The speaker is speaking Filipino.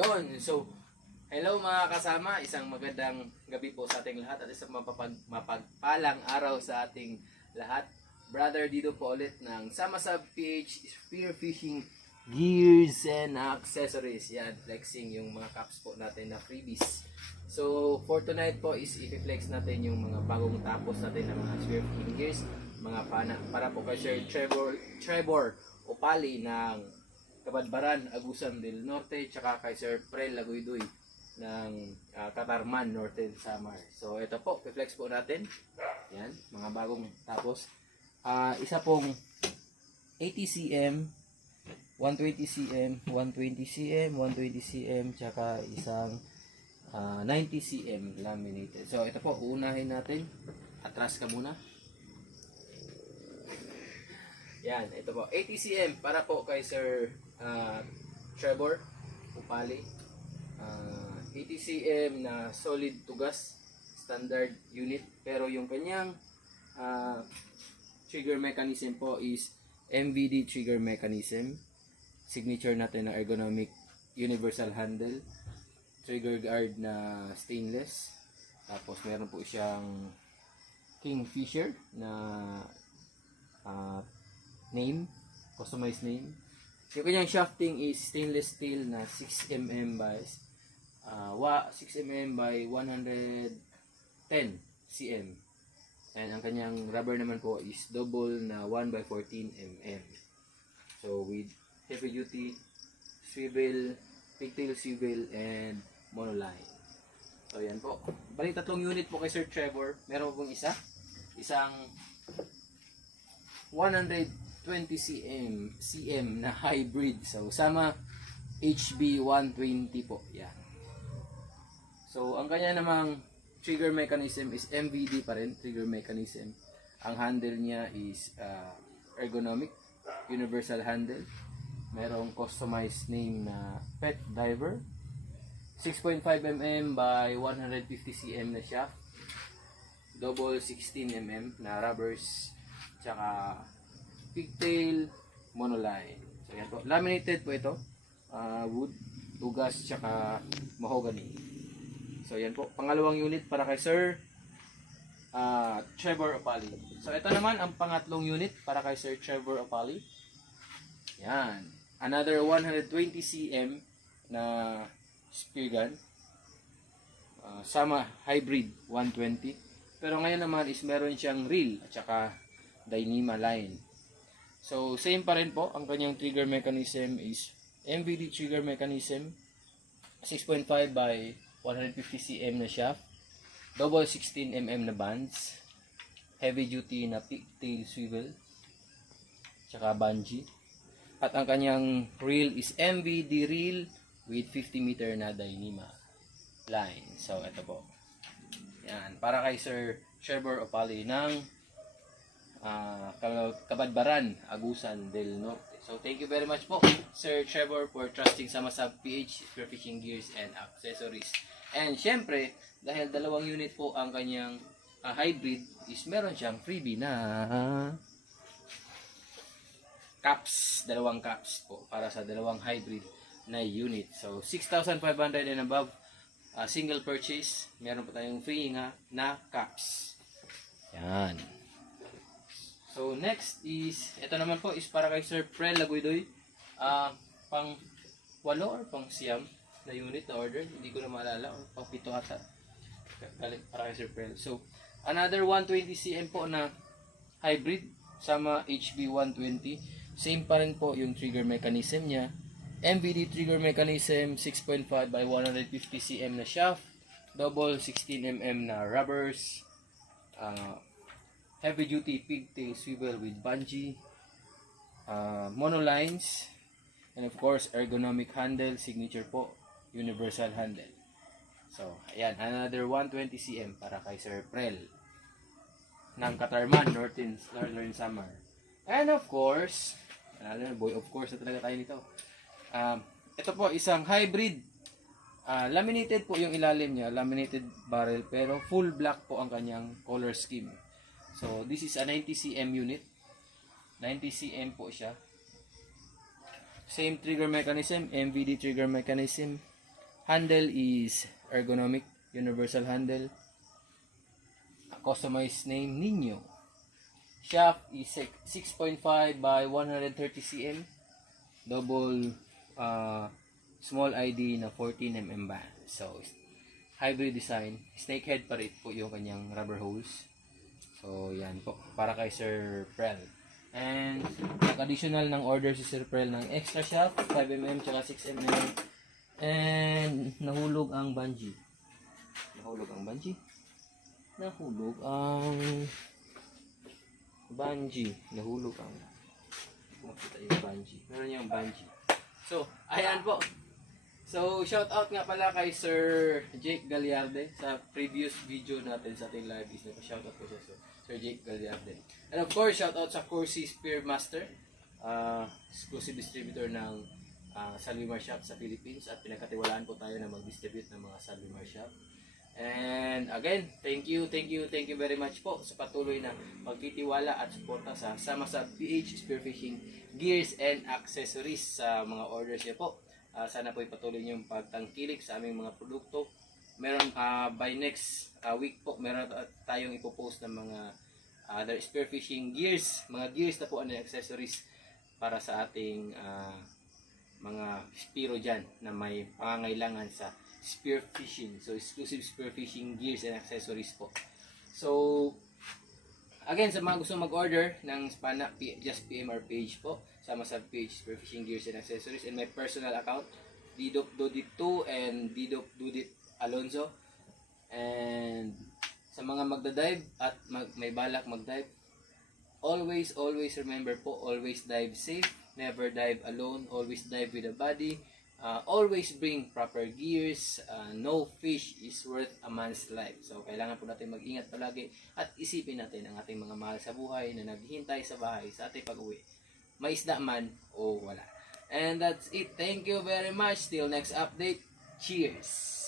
Yon. So, hello mga kasama. Isang magandang gabi po sa ating lahat at isang mapagpalang araw sa ating lahat. Brother Dido po ulit ng Samasab PH Spearfishing Gears and Accessories. Yan, flexing yung mga caps po natin na freebies. So, for tonight po is i-flex natin yung mga bagong tapos natin ng mga spearfishing gears. Mga para po kay Sir Trevor Opali ng Kabadbaran, Agusan del Norte, tsaka kay Sir Prel Lagoydoy ng Katarman, Northern Samar. So ito po, i-flex po natin. Yan, mga bagong tapos. Isa pong 80 cm, 120 cm, 120 cm, 120 cm, tsaka isang 90 cm laminated. So ito po, uunahin natin. Atras ka muna. Yan, ito po, 80 cm para po kay Sir Trevor Upali. 80 cm na solid tugas, standard unit. Pero yung kanyang trigger mechanism po is MVD trigger mechanism. Signature natin na ergonomic universal handle. Trigger guard na stainless. Tapos meron po siyang Kingfisher na name, customized name. Yung kanyang shafting is stainless steel na 6mm by 6mm by 110 cm. And ang kanyang rubber naman po is double na 1 by 14 mm. So with heavy duty swivel, pigtail swivel and monoline. So yan po. Bali tatlong unit po kay Sir Trevor. Meron pong isang 120 cm na hybrid. So sama HB 120 po. Yan. So ang kanya namang trigger mechanism is MVD pa rin, trigger mechanism. Ang handle niya is ergonomic universal handle. Merong customized name na Pet Diver. 6.5mm by 150 cm na shaft. Double 16mm na rubbers. Tsaka pigtail monoline. So yan po. Laminated po ito. Wood, tugas, tsaka mahogany. So yan po. Pangalawang unit para kay Sir Trevor Opali. So ito naman ang pangatlong unit para kay Sir Trevor Opali. Yan. Another 120 cm na spear gun. Sama hybrid 120. Pero ngayon naman is meron siyang reel at saka Dyneema line. So same pa rin po. Ang kanyang trigger mechanism is MVD trigger mechanism. 6.5 by 150 cm na shaft. Double 16mm na bands. Heavy duty na pigtail swivel. Tsaka bungee. At ang kanyang reel is MVD reel with 50 meter na Dyneema line. So ito po. Yan. Para kay Sir Trevor Opali ng Kabadbaran, Agusan del Norte. So thank you very much po Sir Trevor for trusting Samasab PH Spearfishing Gears and Accessories. And syempre, dahil dalawang unit po ang kanyang hybrid, is meron siyang freebie na caps, dalawang caps po para sa dalawang hybrid na unit. So 6,500 and above single purchase, meron po tayong free na caps. Yan. So next is, ito naman po is para kay Sir Prel Lagoydoy. Pang 8 or pang 9 na unit na order. Hindi ko na maalala. Or pang 7 ata. Para kay Sir Prel. So another 120 cm po na hybrid. Sama HB 120. Same pa rin po yung trigger mechanism niya. MVD trigger mechanism. 6.5 by 150 cm na shaft. Double 16mm na rubbers. Heavy duty pigtail swivel with bungee, monolines, and of course ergonomic handle, signature po, universal handle. So ayan, another 120 cm para kay Sir Prel ng Katarman, Northern Samar. And of course, boy of course na talaga tayo nito. Ito po isang hybrid, laminated po yung ilalim niya, laminated barrel, pero full black po ang kanyang color scheme. So, this is a 90 cm unit. 90 cm po siya. Same trigger mechanism, MVD trigger mechanism. Handle is ergonomic, universal handle. Customized name, Nino. Shaft is 6.5 by 130 cm. Double small ID na 14 mm band. So, hybrid design. Snakehead pa rin po yung kanyang rubber holes. So, yan po. Para kay Sir Prel. And, nag-additional ng order si Sir Prel ng extra shaft, 5mm tsaka 6mm. And, nahulog ang bungee. Nahulog ang bungee. Makita yung bungee. Meron yung bungee. So, ayan po. So, shout out nga pala kay Sir Jake Gallarde sa previous video natin sa ating live is shout out po siya Sir Jake Gallarde. And of course, shout out sa Corsi Spearmaster, exclusive distributor ng Salvimar Shop sa Philippines at pinagkatiwalaan po tayo na mag-distribute ng mga Salvimar Shop. And again, thank you very much po sa patuloy na pagtitiwala at suporta sa Sama sa PH Spearfishing Gears and Accessories sa mga orders niyo po. Sana po ipatuloy niyo yung pagtangkilik sa aming mga produkto. Meron by next week po, meron tayong ipopost ng mga other spearfishing gears, mga gears na po ano accessories para sa ating mga spiro dyan na may pangangailangan sa spearfishing. So, exclusive spearfishing gears and accessories po. So, again, sa mga gusto mag-order ng Spana, just PM our page po. Sama sa page Spearfishing Gears and Accessories and my personal account, Didop Dudit 2 and Didop Dudit Alonzo. And sa mga magdadive at may balak magdive, always remember po, always dive safe, never dive alone, always dive with a buddy. Always bring proper gears. No fish is worth a man's life. So, kailangan po natin mag-ingat palagi at isipin natin ang ating mga mahal sa buhay na naghihintay sa bahay sa ating pag-uwi. May isda man o wala. And that's it. Thank you very much. Till next update. Cheers!